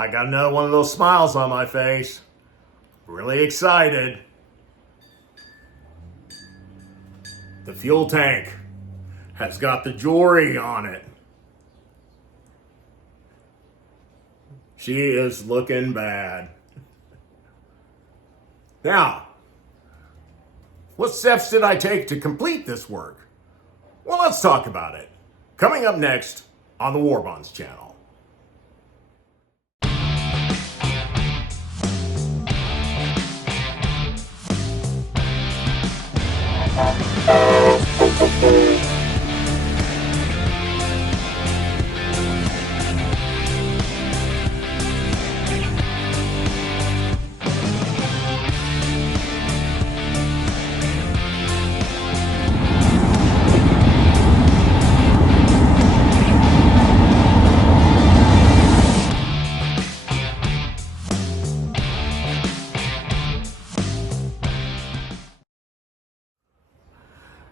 I got another one of those smiles on my face. Really excited. The fuel tank has got the jewelry on it. She is looking bad. Now, what steps did I take to complete this work? Well, let's talk about it. Coming up next on the War Bonds channel.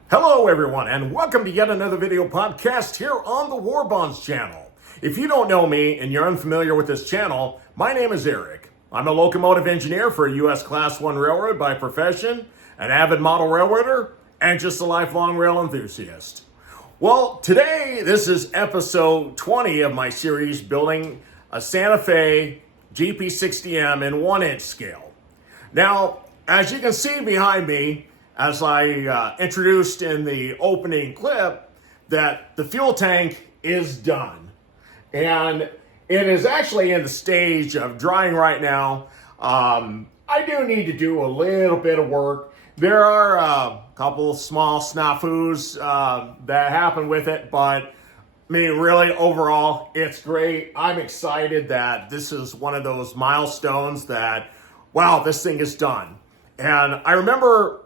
Hello everyone, and welcome to yet another video podcast here on the War Bonds channel. If you don't know me and you're unfamiliar with this channel, my name is Eric. I'm a locomotive engineer for a U.S. Class 1 railroad by profession, an avid model railroader, and just a lifelong rail enthusiast. Well, today this is episode 20 of my series building a Santa Fe GP60M in 1-inch scale. Now, as you can see behind me, as I introduced in the opening clip, that the fuel tank is done. And it is actually in the stage of drying right now. I do need to do a little bit of work. There are a couple of small snafus that happen with it, but I mean, really, overall, it's great. I'm excited that this is one of those milestones that, wow, this thing is done. And I remember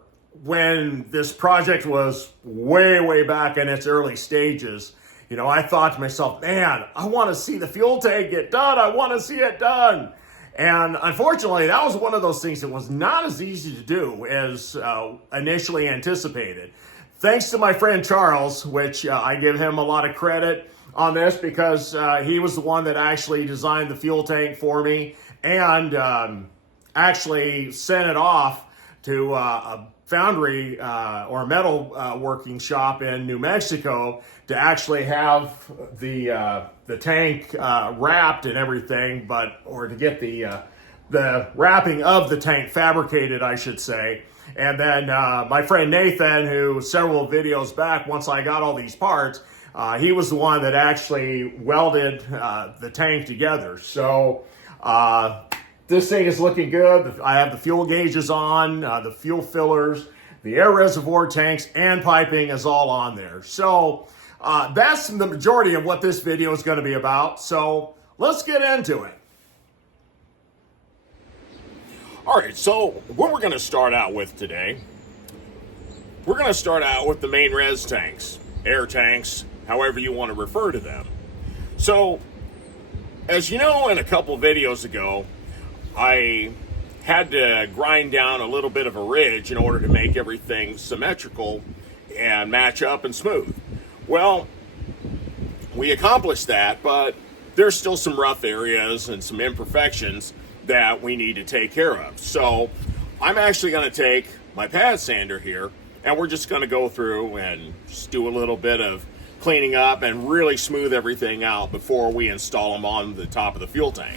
when this project was way back in its early stages, you know, I thought to myself, man, I want to see the fuel tank get done. I want to see it done. And unfortunately, that was one of those things that was not as easy to do as initially anticipated. Thanks to my friend Charles, which I give him a lot of credit on this because he was the one that actually designed the fuel tank for me and actually sent it off to a foundry or metal working shop in New Mexico to actually have the tank wrapped and everything, or to get the wrapping of the tank fabricated, I should say. And then my friend Nathan, who several videos back, once I got all these parts, he was the one that actually welded the tank together. So this thing is looking good. I have the fuel gauges on, the fuel fillers, the air reservoir tanks, and piping is all on there. So that's the majority of what this video is going to be about. So let's get into it. All right, so what we're going to start out with today, we're going to start out with the main res tanks, air tanks, however you want to refer to them. So as you know, in a couple videos ago, I had to grind down a little bit of a ridge in order to make everything symmetrical and match up and smooth. Well, we accomplished that, but there's still some rough areas and some imperfections that we need to take care of. So I'm actually going to take my pad sander here, and we're just going to go through and just do a little bit of cleaning up and really smooth everything out before we install them on the top of the fuel tank.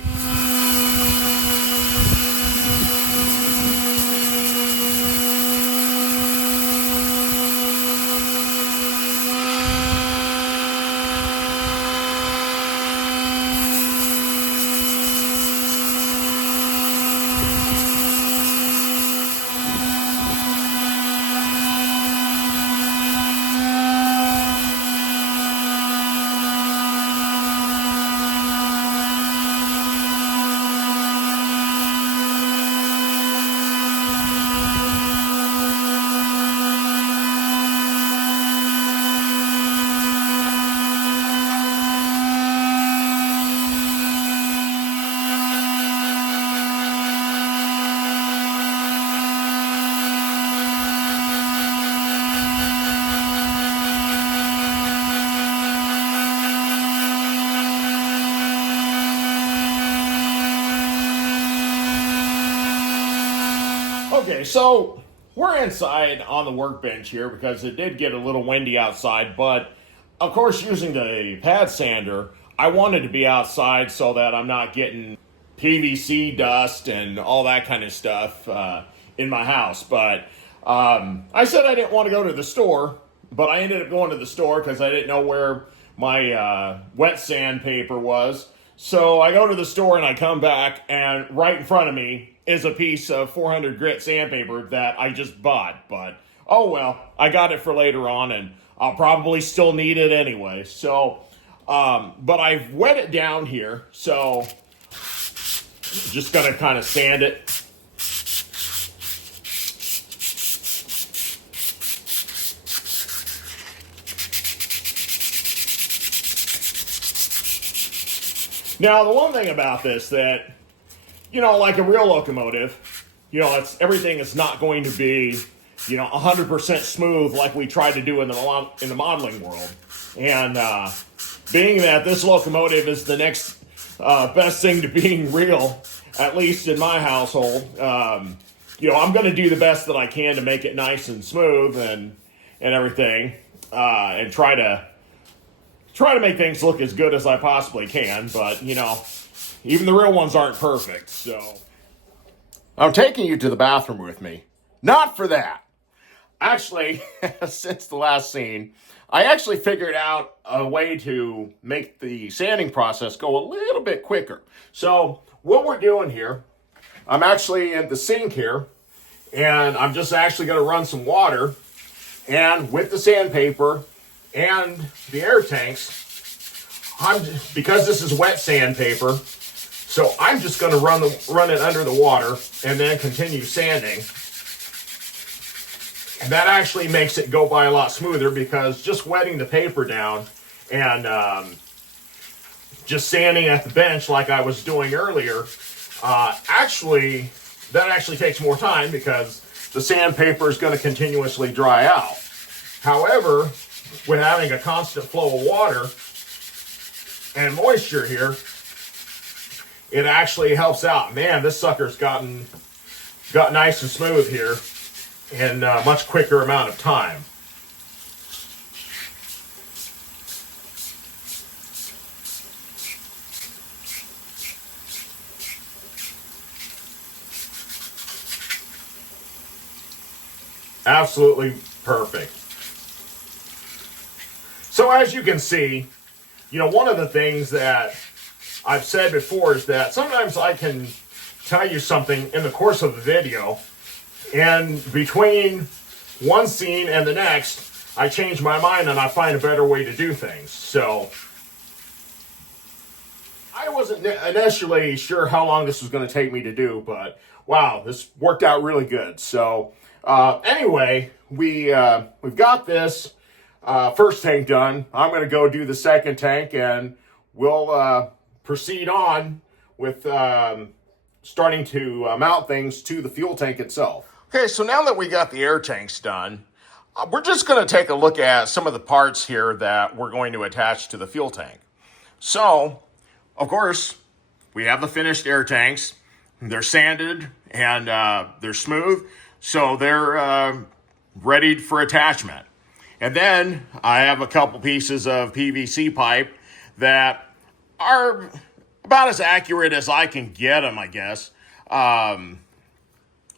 Okay, so we're inside on the workbench here because it did get a little windy outside, but of course using the pad sander, I wanted to be outside so that I'm not getting PVC dust and all that kind of stuff in my house. But I said I didn't want to go to the store, but I ended up going to the store because I didn't know where my wet sandpaper was. So I go to the store and I come back, and right in front of me is a piece of 400 grit sandpaper that I just bought. But oh well, I got it for later on, and I'll probably still need it anyway. So, but I've wet it down here, so just gonna kind of sand it. Now, the one thing about this that, like a real locomotive, everything is not going to be, 100% smooth like we tried to do in the modeling world. And being that this locomotive is the next best thing to being real, at least in my household, I'm going to do the best that I can to make it nice and smooth and everything, and try to make things look as good as I possibly can, but, even the real ones aren't perfect, so. I'm taking you to the bathroom with me. Not for that. Actually, since the last scene, I actually figured out a way to make the sanding process go a little bit quicker. So, what we're doing here, I'm actually in the sink here, and I'm just actually going to run some water, and with the sandpaper and the air tanks, because this is wet sandpaper, so I'm just going to run it under the water and then continue sanding. And that actually makes it go by a lot smoother, because just wetting the paper down and just sanding at the bench like I was doing earlier, that actually takes more time because the sandpaper is going to continuously dry out. However, with having a constant flow of water and moisture here, it actually helps out. Man, this sucker's got nice and smooth here in a much quicker amount of time. Absolutely perfect. So as you can see, one of the things that I've said before is that sometimes I can tell you something in the course of the video, and between one scene and the next, I change my mind and I find a better way to do things. So I wasn't initially sure how long this was going to take me to do, but wow, this worked out really good. So anyway, we've got this first tank done. I'm going to go do the second tank, and we'll proceed on with starting to mount things to the fuel tank itself. Okay, so now that we got the air tanks done, we're just going to take a look at some of the parts here that we're going to attach to the fuel tank. So, of course, we have the finished air tanks. They're sanded and they're smooth, so they're ready for attachment. And then I have a couple pieces of PVC pipe that are about as accurate as I can get them, I guess.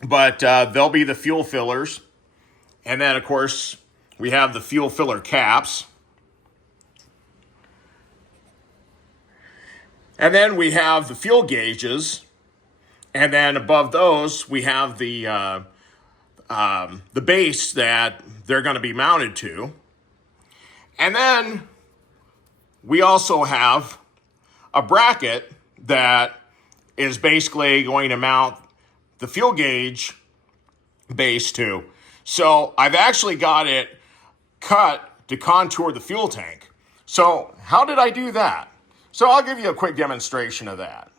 But they'll be the fuel fillers. And then, of course, we have the fuel filler caps. And then we have the fuel gauges. And then above those, we have the base that they're going to be mounted to. And then we also have a bracket that is basically going to mount the fuel gauge base to. So I've actually got it cut to contour the fuel tank. So how did I do that? So I'll give you a quick demonstration of that.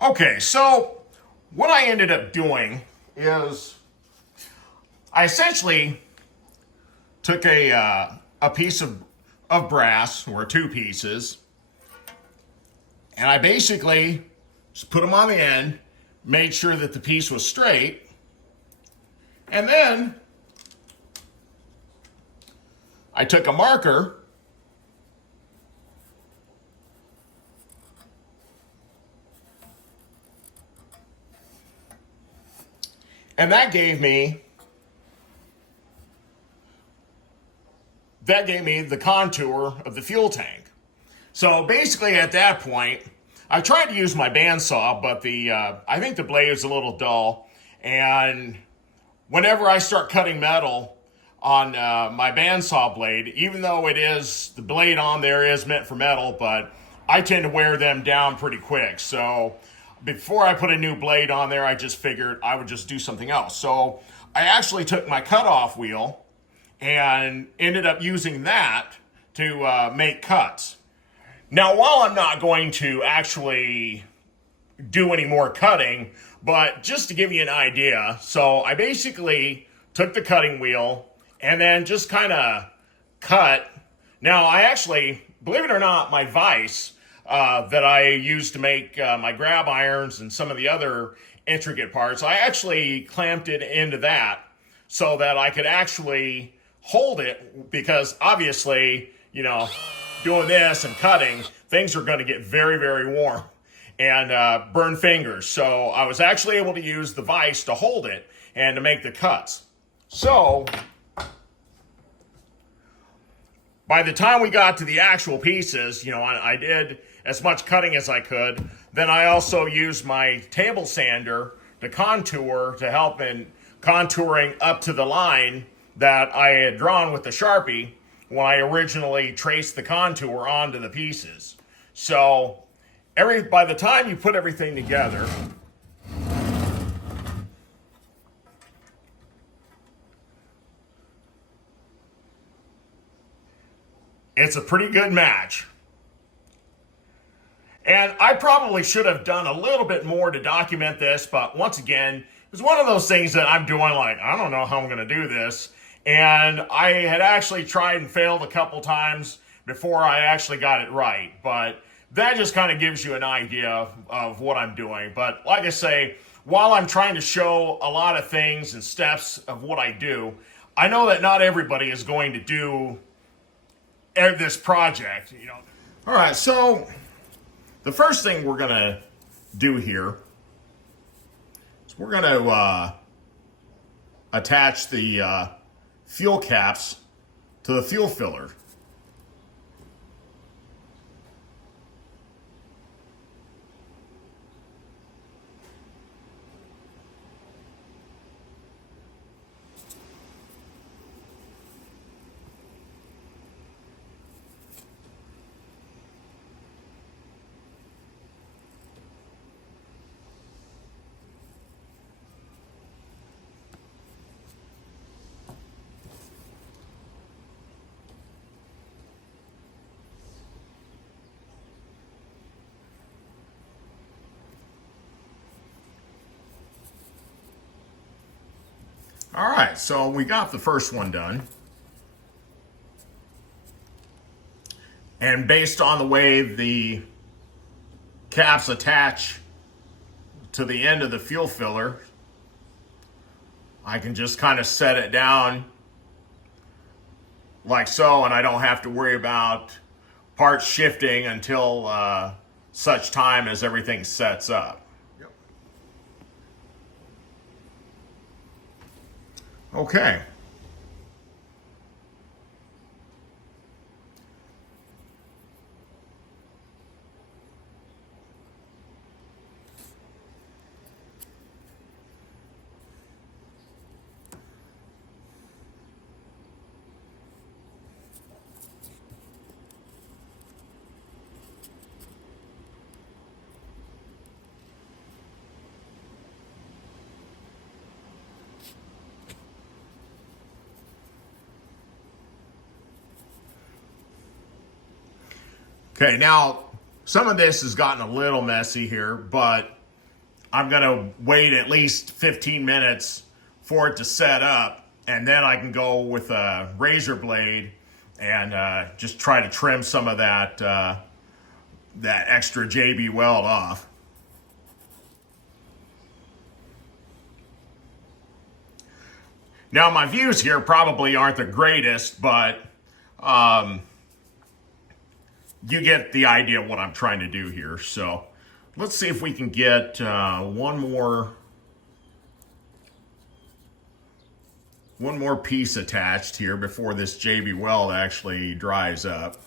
Okay, so what I ended up doing is I essentially took a piece of brass, or two pieces, and I basically just put them on the end, made sure that the piece was straight, And then I took a marker and that gave me the contour of the fuel tank. So basically at that point, I tried to use my bandsaw, but I think the blade is a little dull. And whenever I start cutting metal on my bandsaw blade, even though the blade on there is meant for metal, but I tend to wear them down pretty quick. So before I put a new blade on there, I just figured I would just do something else. So I actually took my cutoff wheel and ended up using that to make cuts. Now, while I'm not going to actually do any more cutting, but just to give you an idea, so I basically took the cutting wheel and then just kind of cut. Now, I actually, believe it or not, my vise that I use to make my grab irons and some of the other intricate parts, I actually clamped it into that so that I could actually hold it, because obviously, doing this and cutting, things are going to get very, very warm and burn fingers. So I was actually able to use the vise to hold it and to make the cuts. So by the time we got to the actual pieces, I did as much cutting as I could. Then I also used my table sander to contour, to help in contouring up to the line that I had drawn with the Sharpie when I originally traced the contour onto the pieces. So by the time you put everything together, it's a pretty good match. And I probably should have done a little bit more to document this, but once again, it's one of those things that I'm doing like, I don't know how I'm going to do this. And I had actually tried and failed a couple times before I actually got it right. But that just kind of gives you an idea of what I'm doing. But like I say, while I'm trying to show a lot of things and steps of what I do, I know that not everybody is going to do this project. All right, so the first thing we're going to do here is we're going to attach the fuel caps to the fuel filler. All right, so we got the first one done. And based on the way the caps attach to the end of the fuel filler, I can just kind of set it down like so, and I don't have to worry about parts shifting until such time as everything sets up. Okay. Okay, now some of this has gotten a little messy here, but I'm gonna wait at least 15 minutes for it to set up, and then I can go with a razor blade and just try to trim some of that extra JB weld off. Now, my views here probably aren't the greatest, but you get the idea of what I'm trying to do here. So let's see if we can get one more piece attached here before this JB weld actually dries up.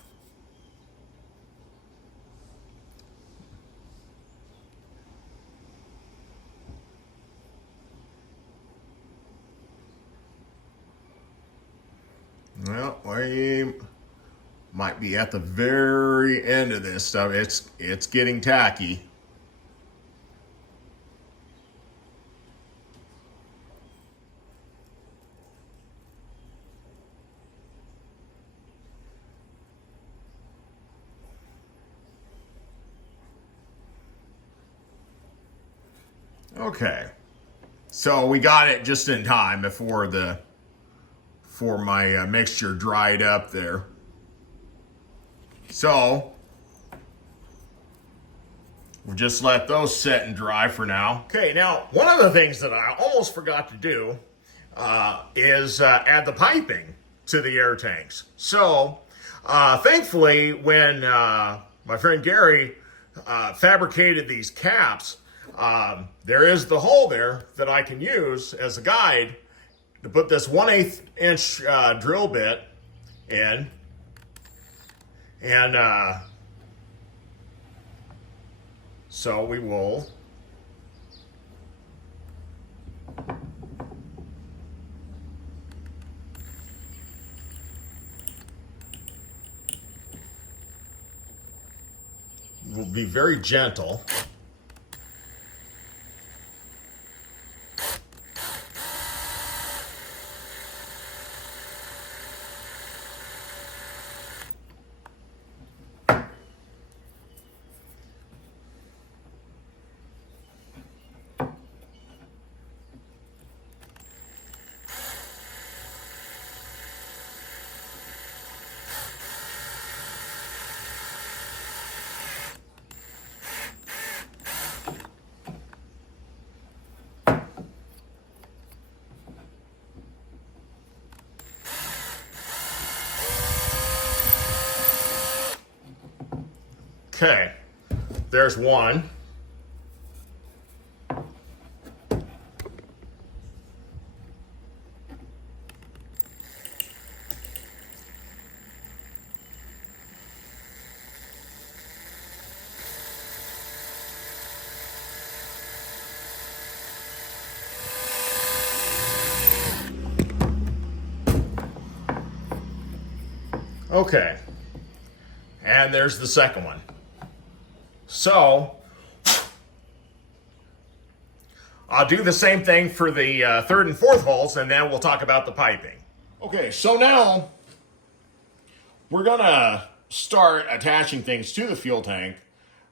Well, we might be at the very end of this stuff. It's getting tacky. Okay, so we got it just in time before my mixture dried up there. So we'll just let those set and dry for now. Okay, now one of the things that I almost forgot to do is add the piping to the air tanks. So thankfully, when my friend Gary fabricated these caps, there is the hole there that I can use as a guide to put this 1/8 inch drill bit in, and so we will be very gentle. Okay, there's one. Okay, and there's the second one. So I'll do the same thing for the third and fourth holes, and then we'll talk about the piping. Okay, so now we're gonna start attaching things to the fuel tank.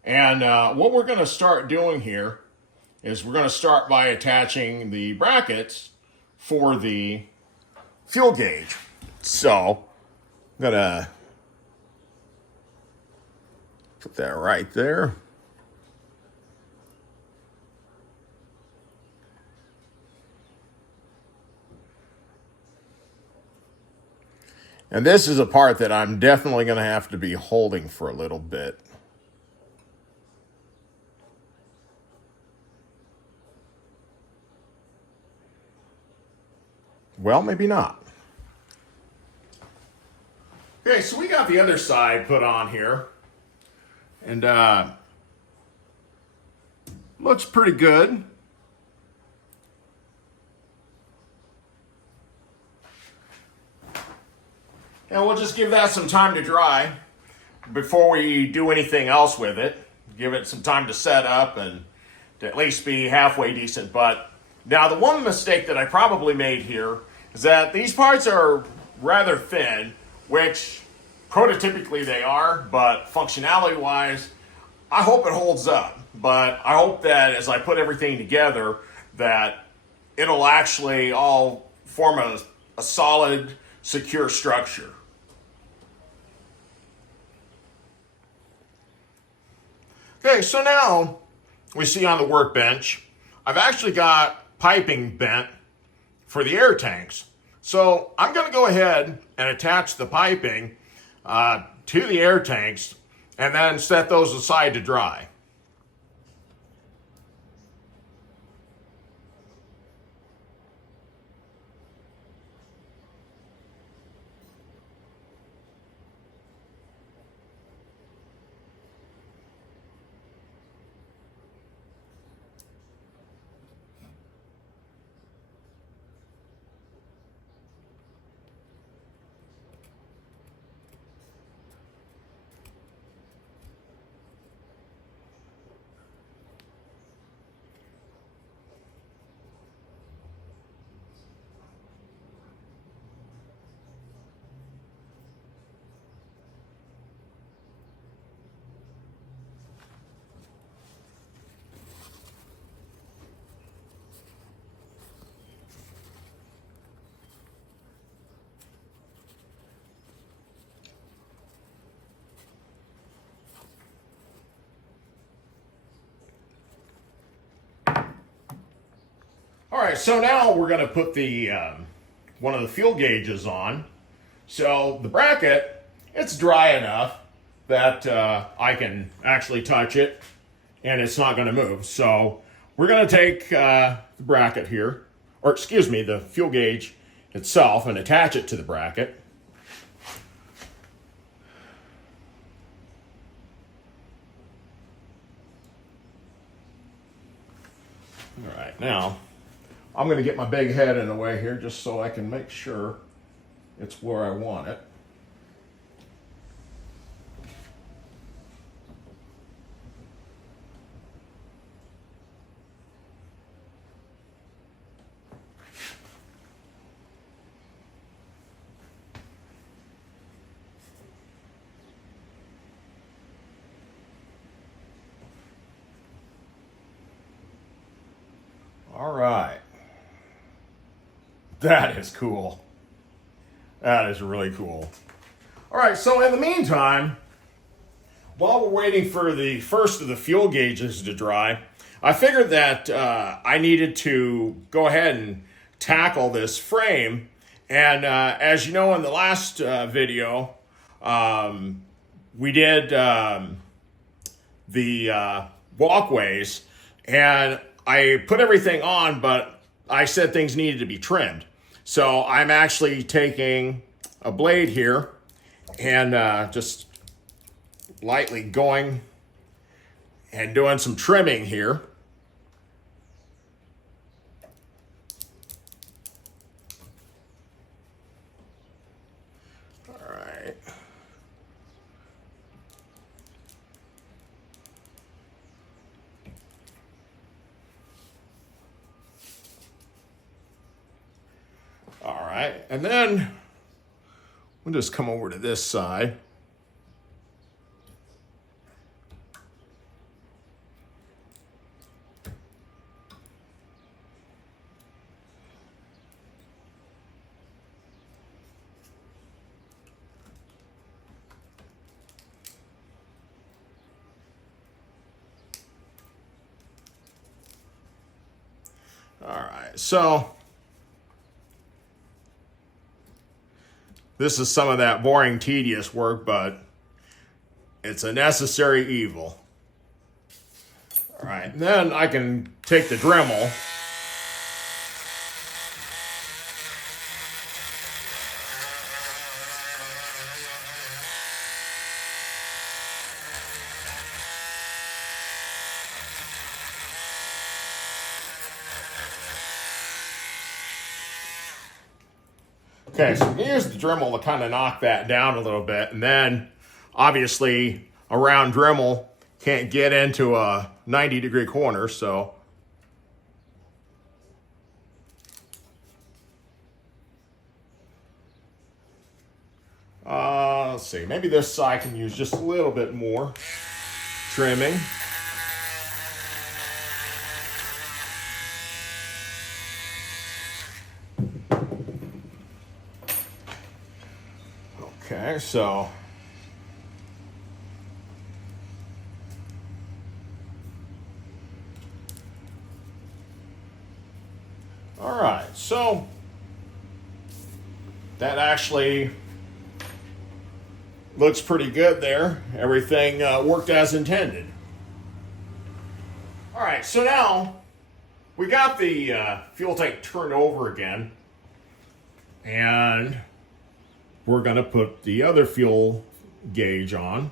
And what we're gonna start doing here is we're gonna start by attaching the brackets for the fuel gauge. So I'm gonna put that right there. And this is a part that I'm definitely going to have to be holding for a little bit. Well, maybe not. Okay, so we got the other side put on here. And looks pretty good. And we'll just give that some time to dry before we do anything else with it. Give it some time to set up and to at least be halfway decent. But now the one mistake that I probably made here is that these parts are rather thin, which prototypically they are, but functionality wise, I hope it holds up. But I hope that as I put everything together, that it'll actually all form a solid, secure structure. Okay, so now we see on the workbench, I've actually got piping bent for the air tanks. So I'm going to go ahead and attach the piping to the air tanks and then set those aside to dry. All right, so now we're going to put the one of the fuel gauges on. So the bracket, it's dry enough that I can actually touch it and it's not going to move. So we're going to take the bracket here, or excuse me, the fuel gauge itself, and attach it to the bracket. All right, now I'm going to get my big head in the way here just so I can make sure it's where I want it. All right. That is cool. That is really cool. All right, so in the meantime, while we're waiting for the first of the fuel gauges to dry, I figured that I needed to go ahead and tackle this frame. And as you know, in the last video, we did the walkways, and I put everything on, but I said things needed to be trimmed. So I'm actually taking a blade here and just lightly going and doing some trimming here. All right. All right, and then we'll just come over to this side. All right, so this is some of that boring, tedious work, but it's a necessary evil. All right, and then I can take the Dremel . Okay, so we use the Dremel to kind of knock that down a little bit, and then obviously a round Dremel can't get into a 90-degree corner, so let's see, maybe this side can use just a little bit more trimming. Okay, so all right, so that actually looks pretty good there. Everything worked as intended. All right, so now we got the fuel tank turned over again, and we're going to put the other fuel gauge on.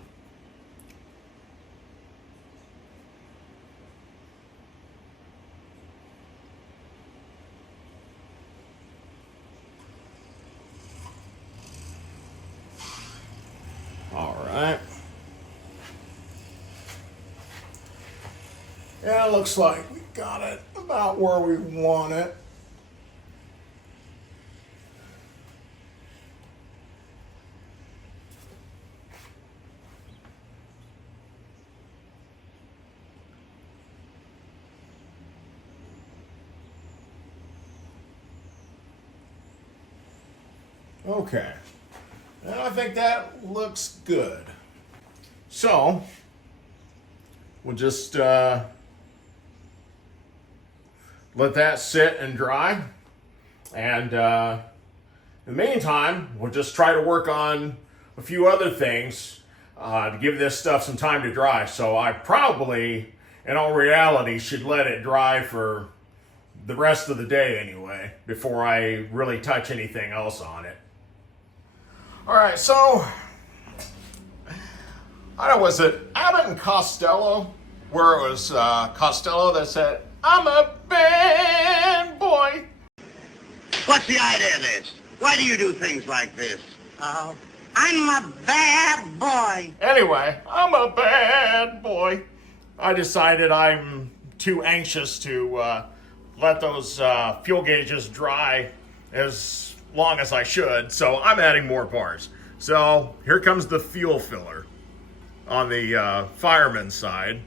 All right. Yeah, it looks like we got it about where we want it. Okay. And I think that looks good. So, we'll just let that sit and dry. And in the meantime, we'll just try to work on a few other things to give this stuff some time to dry. So I probably, in all reality, should let it dry for the rest of the day anyway, before I really touch anything else on it. All right, so I don't know, was it Abbott and Costello, where it was Costello that said, "I'm a bad boy"? What's the idea of this? Why do you do things like this? I'm a bad boy. Anyway, I'm a bad boy. I decided I'm too anxious to let those fuel gauges dry as long as I should, so I'm adding more parts. So here comes the fuel filler on the fireman's side.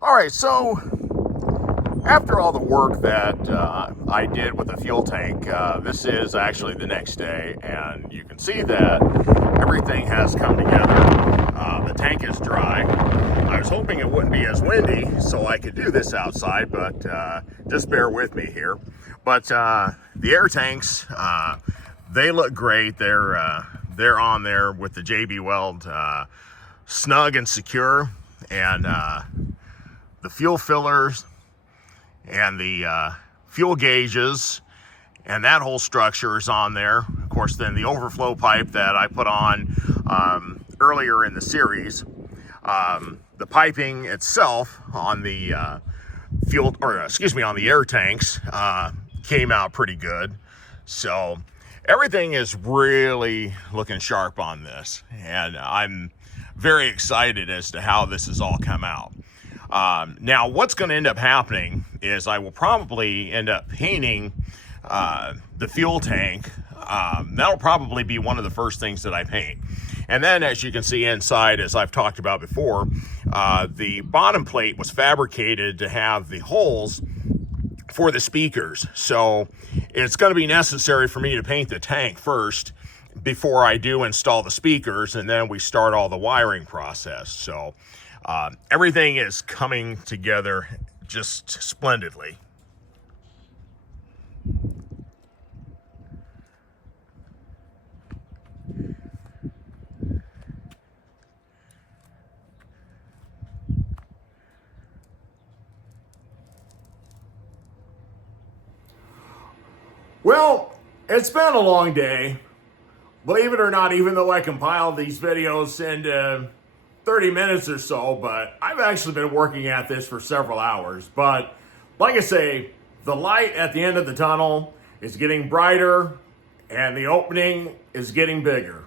All right, so after all the work that I did with the fuel tank, this is actually the next day, and you can see that everything has come together. The tank is dry. I was hoping it wouldn't be as windy so I could do this outside, but just bear with me here. But the air tanks, they look great. They're on there with the JB Weld snug and secure, and the fuel fillers and the fuel gauges and that whole structure is on there. Of course, then the overflow pipe that I put on earlier in the series, the piping itself on the on the air tanks came out pretty good. So everything is really looking sharp on this, and I'm very excited as to how this has all come out. Now, what's going to end up happening is I will probably end up painting the fuel tank. That'll probably be one of the first things that I paint. And then, as you can see inside, as I've talked about before, the bottom plate was fabricated to have the holes for the speakers. So it's going to be necessary for me to paint the tank first before I do install the speakers, and then we start all the wiring process. So everything is coming together just splendidly. Well, it's been a long day. Believe it or not, even though I compiled these videos into 30 minutes or so, but I've actually been working at this for several hours. But like I say, the light at the end of the tunnel is getting brighter and the opening is getting bigger.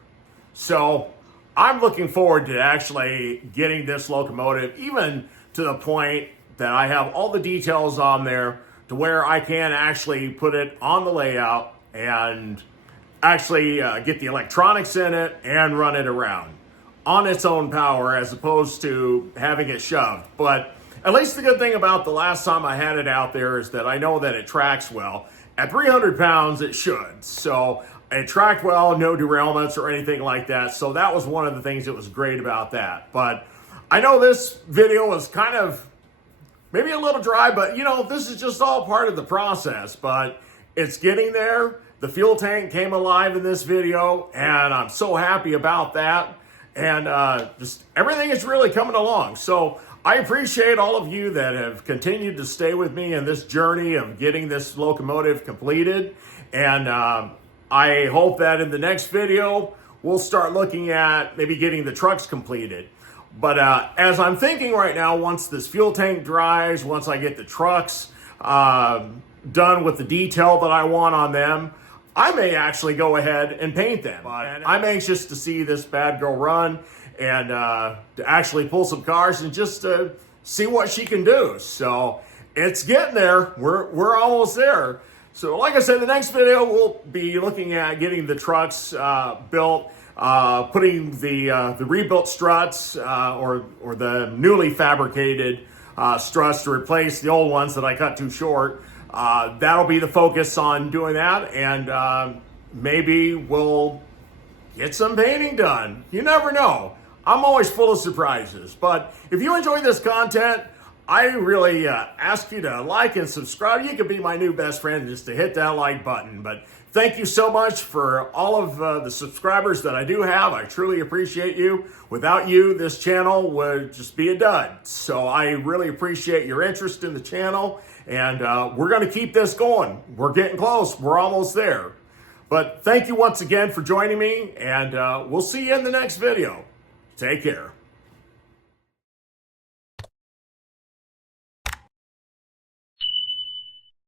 So I'm looking forward to actually getting this locomotive, even to the point that I have all the details on there to where I can actually put it on the layout and actually get the electronics in it and run it around on its own power as opposed to having it shoved. But at least the good thing about the last time I had it out there is that I know that it tracks well. At 300 pounds, it should. So it tracked well, no derailments or anything like that. So that was one of the things that was great about that. But I know this video was kind of maybe a little dry, but you know, this is just all part of the process. But it's getting there. The fuel tank came alive in this video, and I'm so happy about that. And just everything is really coming along. So I appreciate all of you that have continued to stay with me in this journey of getting this locomotive completed. And I hope that in the next video, we'll start looking at maybe getting the trucks completed. But as I'm thinking right now, once this fuel tank dries, once I get the trucks done with the detail that I want on them, I may actually go ahead and paint them. I'm anxious to see this bad girl run and to actually pull some cars and just see what she can do. So it's getting there. We're almost there. So like I said, the next video we'll be looking at getting the trucks built, putting the rebuilt struts or the newly fabricated struts to replace the old ones that I cut too short. That'll be the focus on doing that, and maybe we'll get some painting done. You never know. I'm always full of surprises. But if you enjoy this content, I really ask you to like and subscribe. You can be my new best friend just to hit that like button. But thank you so much for all of the subscribers that I do have. I truly appreciate you. Without you, this channel would just be a dud. So I really appreciate your interest in the channel. And we're going to keep this going. We're getting close. We're almost there. But thank you once again for joining me. And we'll see you in the next video. Take care.